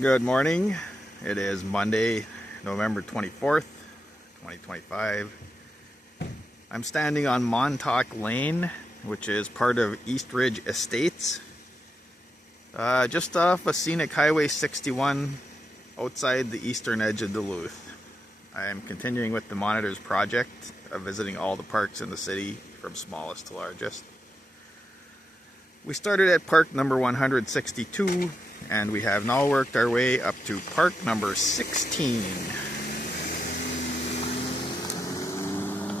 Good morning. It is Monday, November 24th, 2025. I'm standing on Montauk Lane, which is part of East Ridge Estates, just off of Scenic Highway 61 outside the eastern edge of Duluth. I am continuing with the Monitors project of visiting all the parks in the city from smallest to largest. We started at park number 162 and we have now worked our way up to park number 16.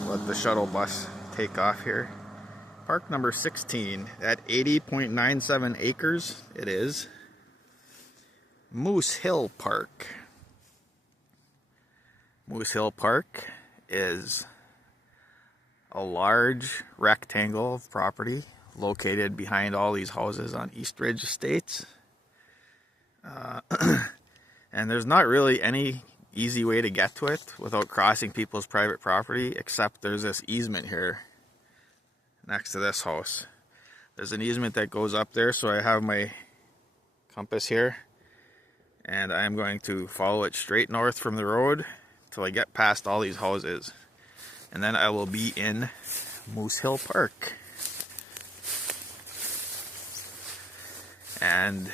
Let the shuttle bus take off here. Park number 16 at 80.97 acres. It is Moose Hill Park. Moose Hill Park is a large rectangle of property located behind all these houses on East Ridge Estates. And there's not really any easy way to get to it without crossing people's private property, except there's this easement here next to this house. There's an easement that goes up there, so I have my compass here and I'm going to follow it straight north from the road till I get past all these houses, and then I will be in Moose Hill Park. And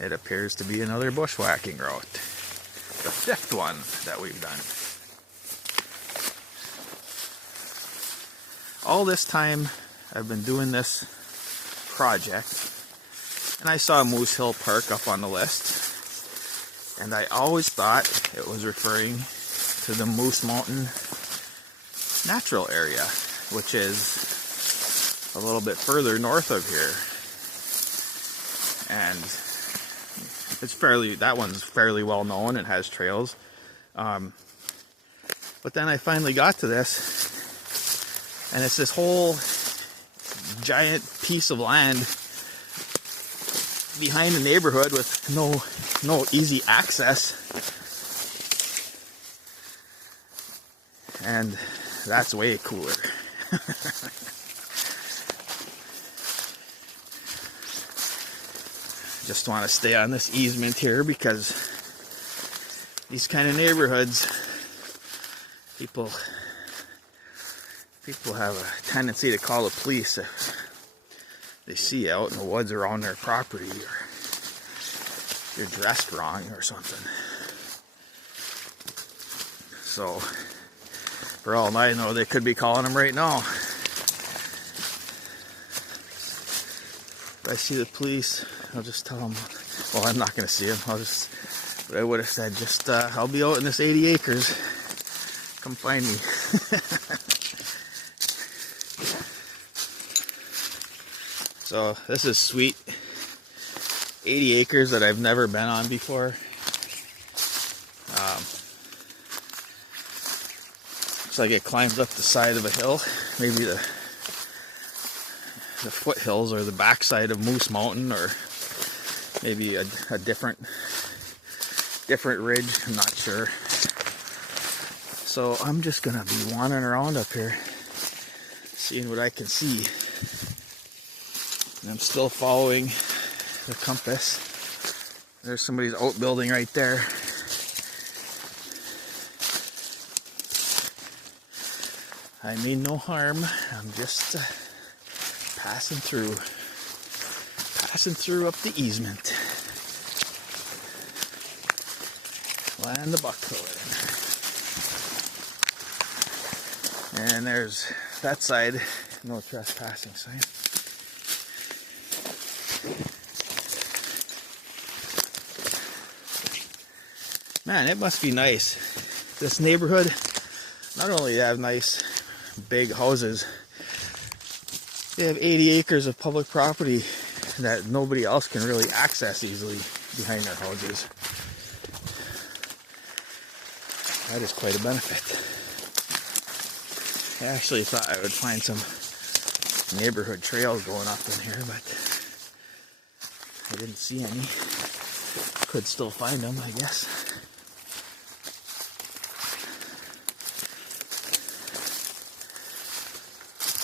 it appears to be another bushwhacking route, the fifth one that we've done. All this time I've been doing this project, and I saw Moose Hill Park up on the list, and I always thought it was referring to the Moose Mountain Natural Area, which is a little bit further north of here. And that one's fairly well known. It has trails. But then I finally got to this, and it's this whole giant piece of land behind the neighborhood with no easy access. And that's way cooler. Just want to stay on this easement here because these kind of neighborhoods, people have a tendency to call the police if they see you out in the woods around their property, or you're dressed wrong or something. So for all I know, they could be calling them right now. If I see the police, I'll just tell them, well, I'm not going to see them. But I would have said, I'll be out in this 80 acres. Come find me. So this is sweet. 80 acres that I've never been on before. Looks like it climbs up the side of a hill. Maybe the foothills or the backside of Moose Mountain, or maybe a different ridge, I'm not sure. So I'm just gonna be wandering around up here, seeing what I can see. And I'm still following the compass. There's somebody's outbuilding right there. I mean no harm, I'm just passing through up the easement. Land the buck in. And there's that side, no trespassing sign. Man, it must be nice. This neighborhood, not only do they have nice big houses, they have 80 acres of public property that nobody else can really access easily behind their houses. That is quite a benefit. I actually thought I would find some neighborhood trails going up in here, but I didn't see any. Could still find them, I guess.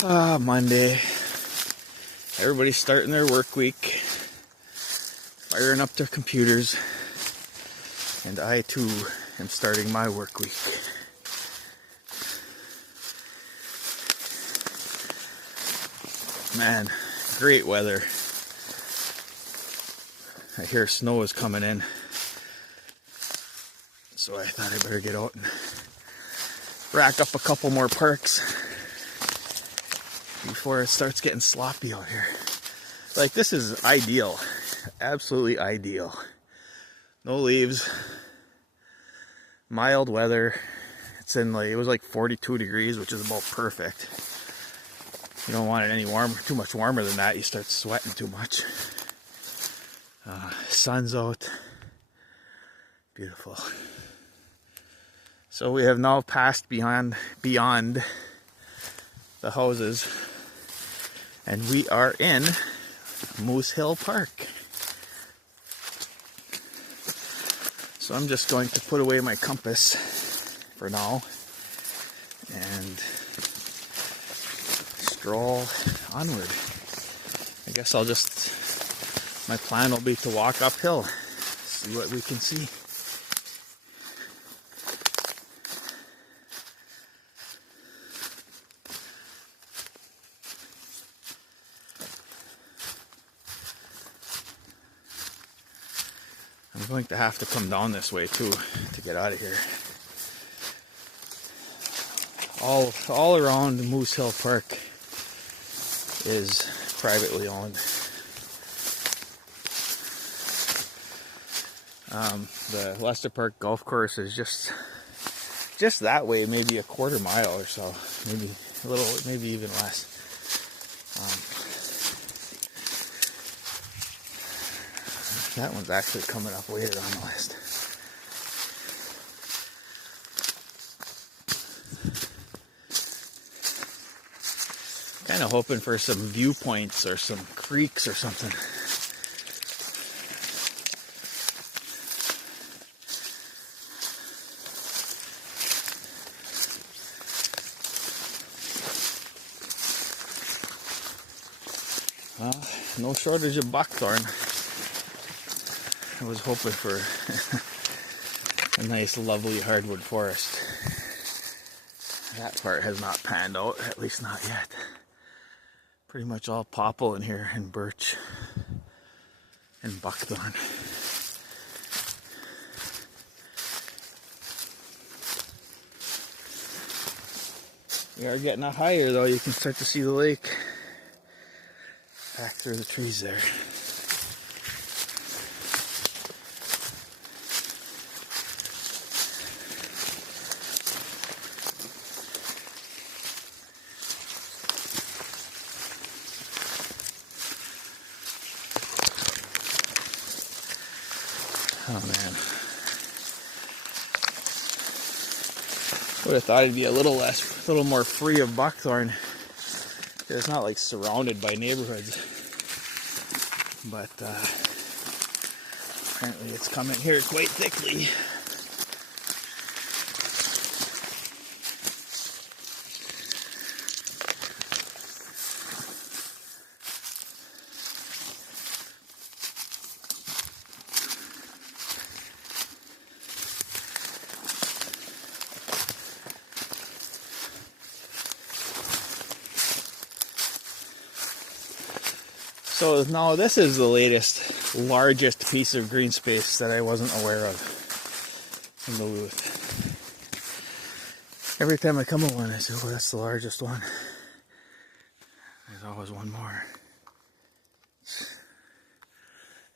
Monday. Everybody's starting their work week, firing up their computers. And I too am starting my work week. Man, great weather. I hear snow is coming in, so I thought I better get out and rack up a couple more parks before it starts getting sloppy out here. Like, this is ideal, absolutely ideal. No leaves, mild weather. It's in like, it was like 42 degrees, which is about perfect. You don't want it any warmer, too much warmer than that. You start sweating too much. Sun's out. Beautiful. So we have now passed beyond the houses, and we are in Moose Hill Park. So I'm just going to put away my compass for now and stroll onward. I guess my plan will be to walk uphill, see what we can see. I'm going to have to come down this way too to get out of here. All around Moose Hill Park is privately owned. The Lester Park Golf Course is just that way, maybe a quarter mile or so, maybe a little, maybe even less. That one's actually coming up later on the list. Kind of hoping for some viewpoints or some creeks or something. No shortage of buckthorn. I was hoping for a nice, lovely hardwood forest. That part has not panned out, at least not yet. Pretty much all popple in here, and birch, and buckthorn. We are getting up higher though, you can start to see the lake back through the trees there. Oh man. Would have thought it'd be a little more free of buckthorn. It's not like surrounded by neighborhoods. But apparently it's coming here quite thickly. So now this is the largest piece of green space that I wasn't aware of in Duluth. Every time I come to one, I say, oh, that's the largest one. There's always one more.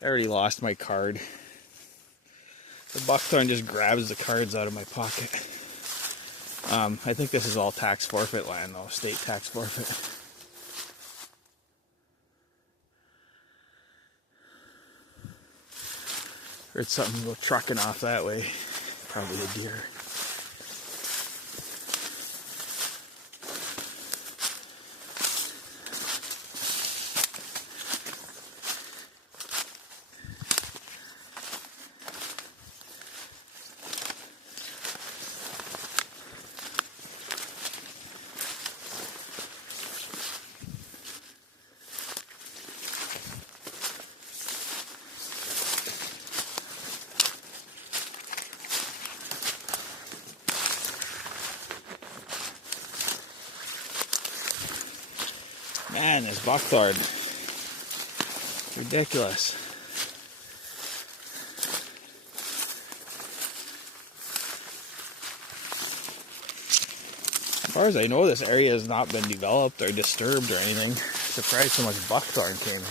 I already lost my card. The buckthorn just grabs the cards out of my pocket. I think this is all tax forfeit land though, state tax forfeit. Heard something go trucking off that way. Probably a deer. Man, this buckthorn. Ridiculous. As far as I know, this area has not been developed or disturbed or anything. Surprised so much buckthorn came in.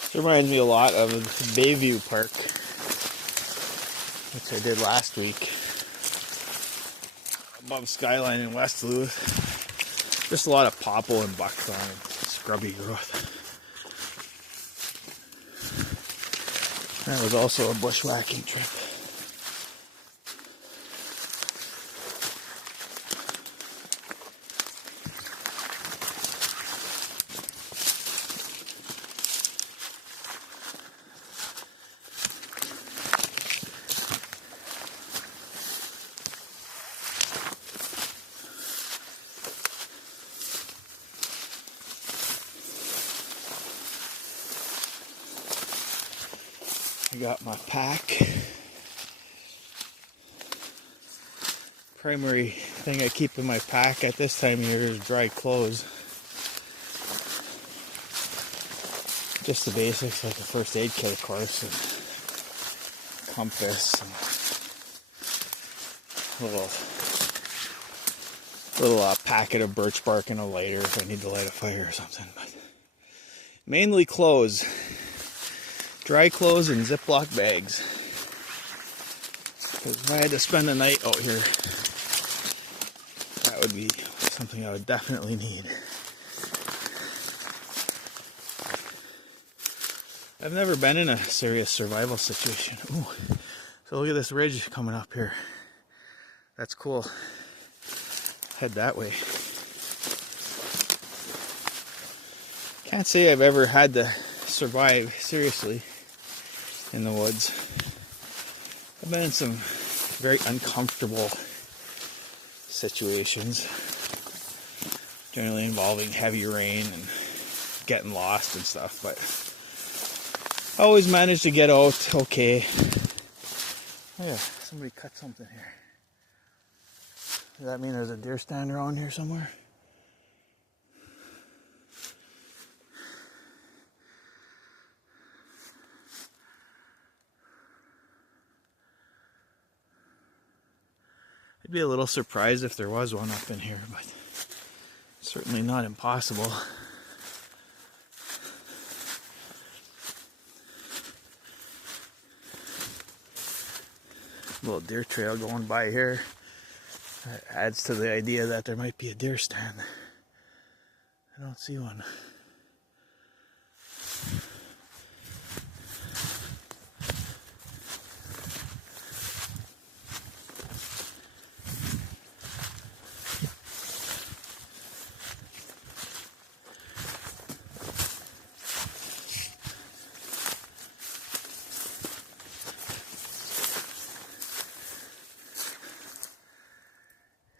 This reminds me a lot of Bayview Park, which I did last week, above Skyline in West Duluth. Just a lot of popple and buckthorn and scrubby growth. That was also a bushwhacking trip. I got my pack. Primary thing I keep in my pack at this time of year is dry clothes. Just the basics, like a first aid kit, of course, and compass, and a little packet of birch bark and a lighter if I need to light a fire or something. But mainly clothes. Dry clothes in Ziploc bags. Because if I had to spend the night out here, that would be something I would definitely need. I've never been in a serious survival situation. Ooh, so look at this ridge coming up here. That's cool. Head that way. Can't say I've ever had to survive seriously in the woods. I've been in some very uncomfortable situations, generally involving heavy rain and getting lost and stuff, but I always managed to get out okay. Oh yeah, somebody cut something here. Does that mean there's a deer stand around here somewhere? I'd be a little surprised if there was one up in here, but certainly not impossible. Little deer trail going by here. That adds to the idea that there might be a deer stand. I don't see one.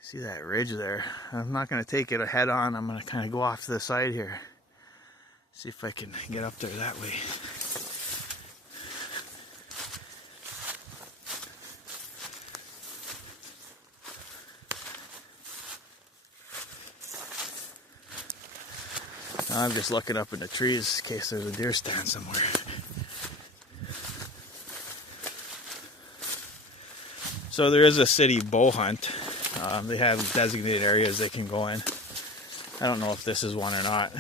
See that ridge there? I'm not going to take it head on. I'm going to kind of go off to the side here. See if I can get up there that way. Now I'm just looking up in the trees in case there's a deer stand somewhere. So there is a city bow hunt. They have designated areas they can go in. I don't know if this is one or not.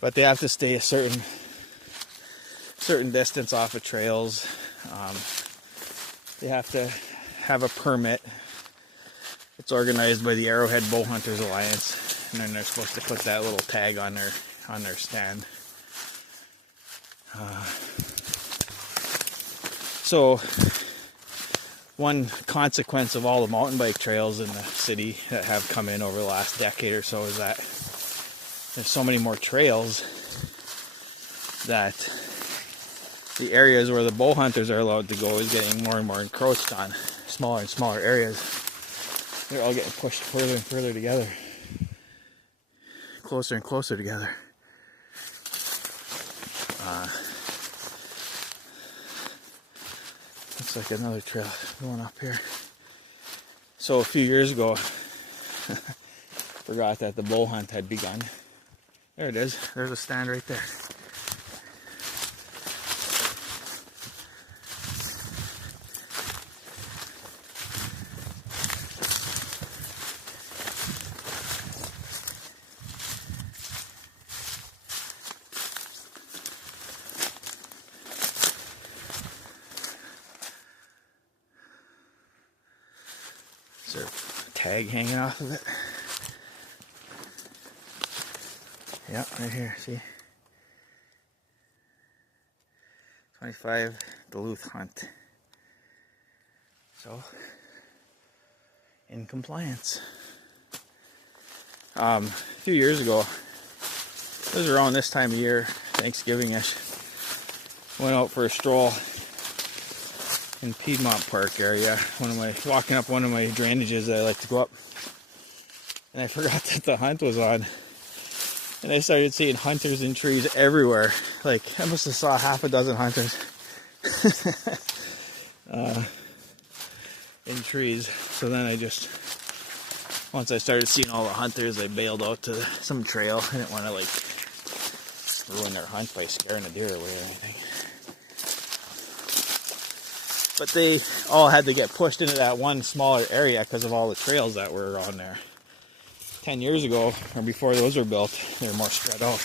But they have to stay a certain distance off of trails. They have to have a permit. It's organized by the Arrowhead Bow Hunters Alliance, and then they're supposed to put that little tag on their stand. So one consequence of all the mountain bike trails in the city that have come in over the last decade or so is that there's so many more trails that the areas where the bow hunters are allowed to go is getting more and more encroached on. Smaller and smaller areas. They're all getting pushed further and further together. Closer and closer together. Looks like another trail going up here. So a few years ago, forgot that the bow hunt had begun. There it is. There's a stand right there. Is there a tag hanging off of it? Yeah, right here, see? 25 Duluth Hunt. So, in compliance. A few years ago, it was around this time of year, Thanksgiving-ish, went out for a stroll in Piedmont Park area, walking up one of my drainages that I like to go up, and I forgot that the hunt was on, and I started seeing hunters in trees everywhere. Like, I must have saw half a dozen hunters in trees. So then once I started seeing all the hunters, I bailed out to some trail. I didn't want to like ruin their hunt by scaring a deer away or anything. But they all had to get pushed into that one smaller area because of all the trails that were around there. 10 years ago, or before those were built, they were more spread out.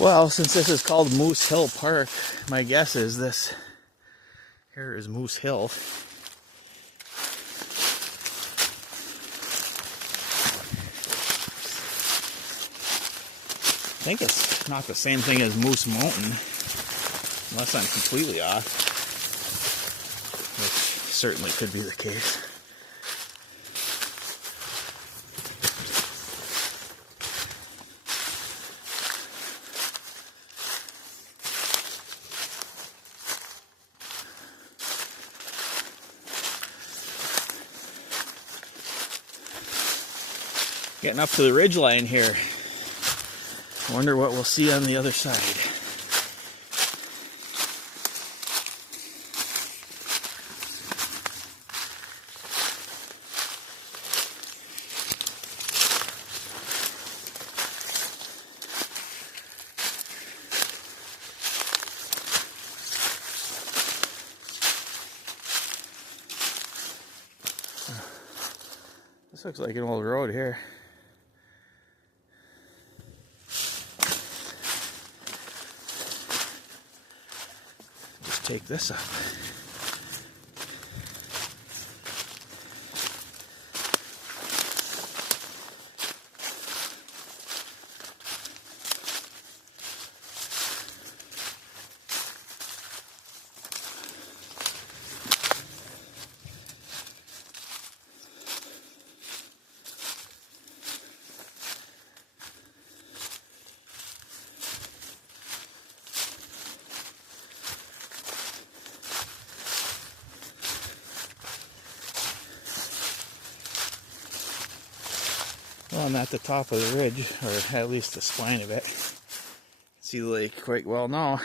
Well, since this is called Moose Hill Park, my guess is this here is Moose Hill. I think it's not the same thing as Moose Mountain, unless I'm completely off, which certainly could be the case. Getting up to the ridge line here. I wonder what we'll see on the other side. This looks like an old road here. Take this up. Well, I'm at the top of the ridge, or at least the spine of it. See the lake quite well now.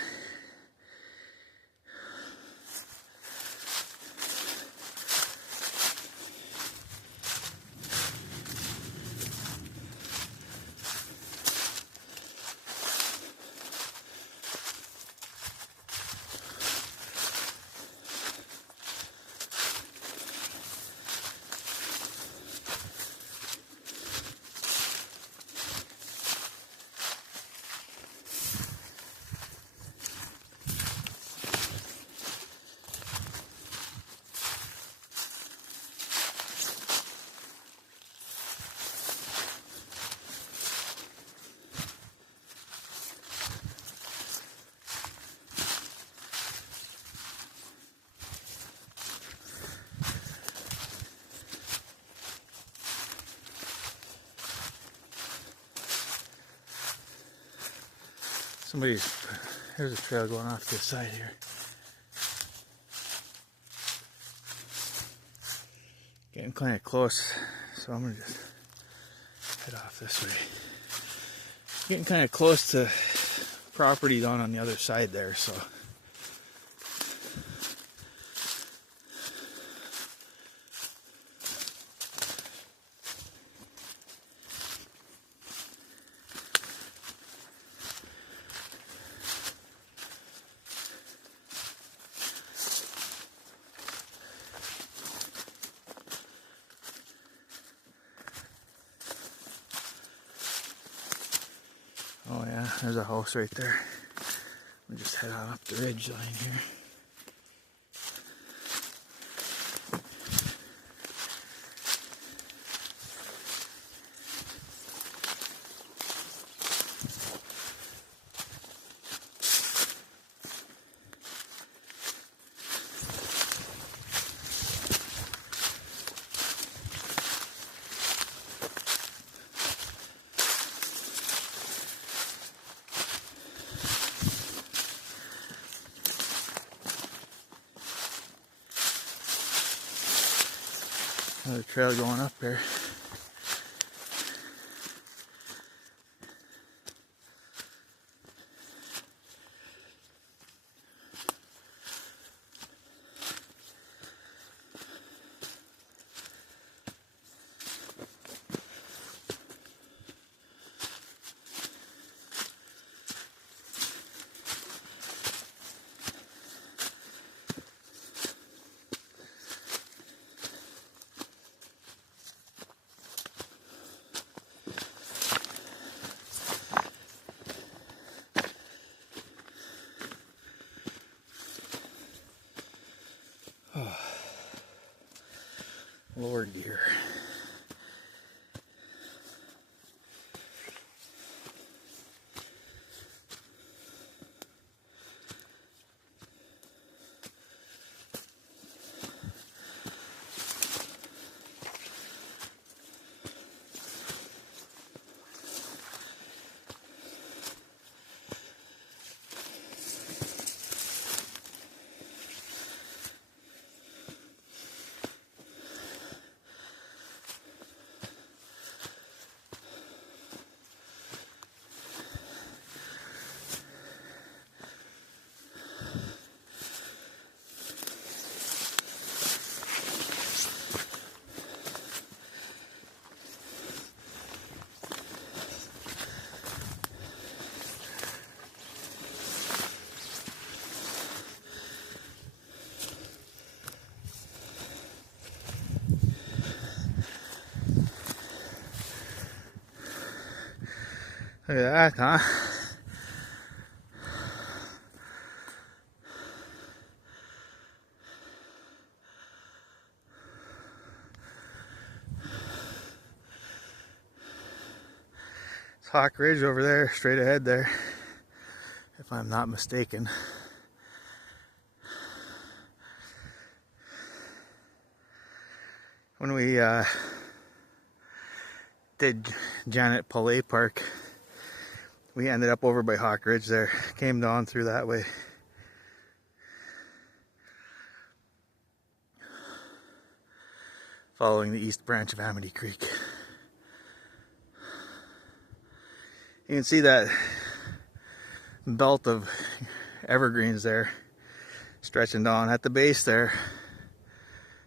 There's a trail going off this side here. Getting kind of close, so I'm gonna just head off this way. Getting kind of close to property down on the other side there, so. Oh yeah, there's a house right there. We'll just head on up the ridge line here. Another trail going up there. Oh, Lord dear. Look at that, huh? It's Hawk Ridge over there, straight ahead there, if I'm not mistaken. When we did Janet Palais Park, we ended up over by Hawk Ridge there, came down through that way. Following the east branch of Amity Creek. You can see that belt of evergreens there stretching down at the base there.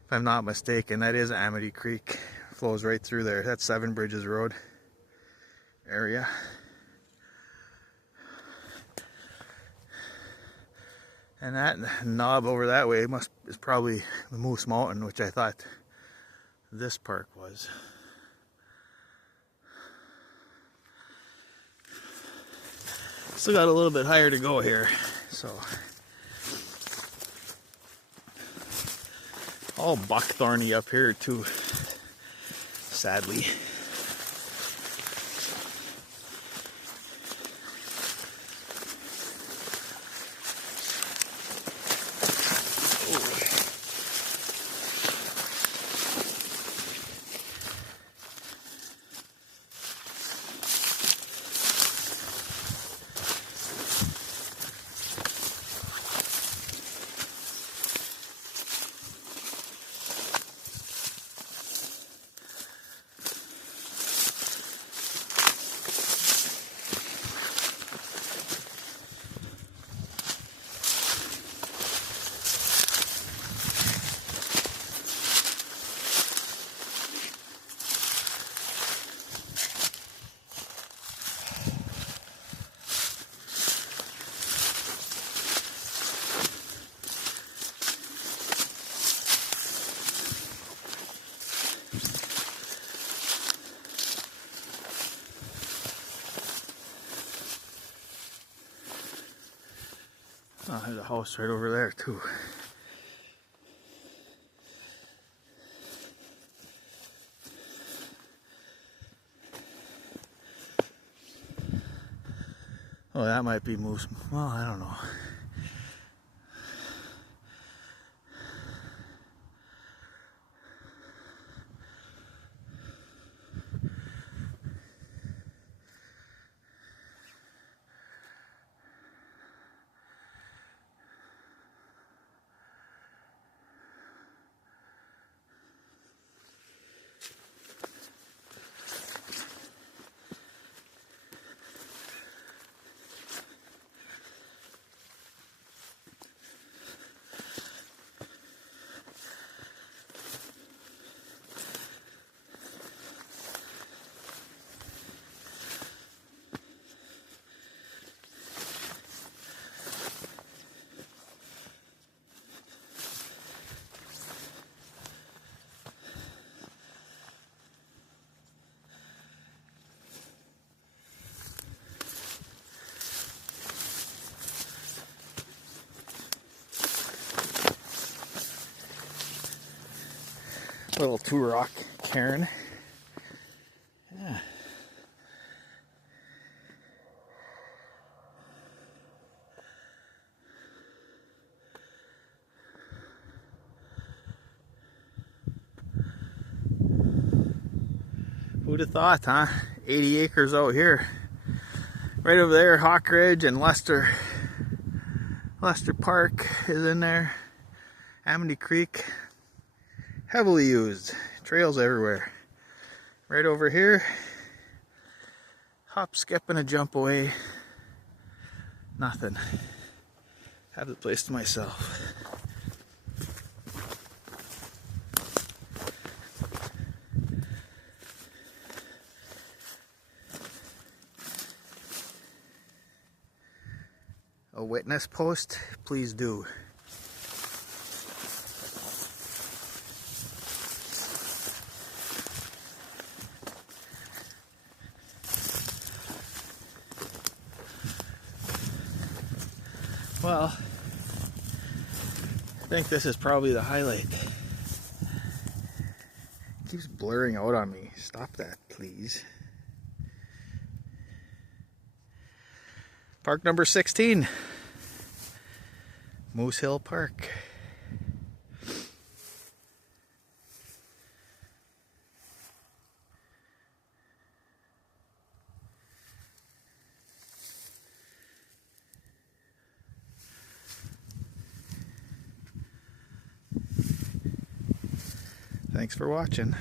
If I'm not mistaken, that is Amity Creek. Flows right through there. That's Seven Bridges Road area. And that knob over that way is probably the Moose Mountain, which I thought this park was. Still got a little bit higher to go here, so all buckthorny up here too, sadly. Oh, there's a house right over there too. Oh, that might be moose. Well, I don't know. Little 2-rock cairn. Yeah. Who'd have thought, huh? 80 acres out here. Right over there, Hawk Ridge and Lester Park is in there. Amity Creek, heavily used. Trails everywhere. Right over here, hop, skip, and a jump away. Nothing. Have the place to myself. A witness post, please do. Well, I think this is probably the highlight. It keeps blurring out on me. Stop that, please. Park number 16. Moose Hill Park. Thanks for watching.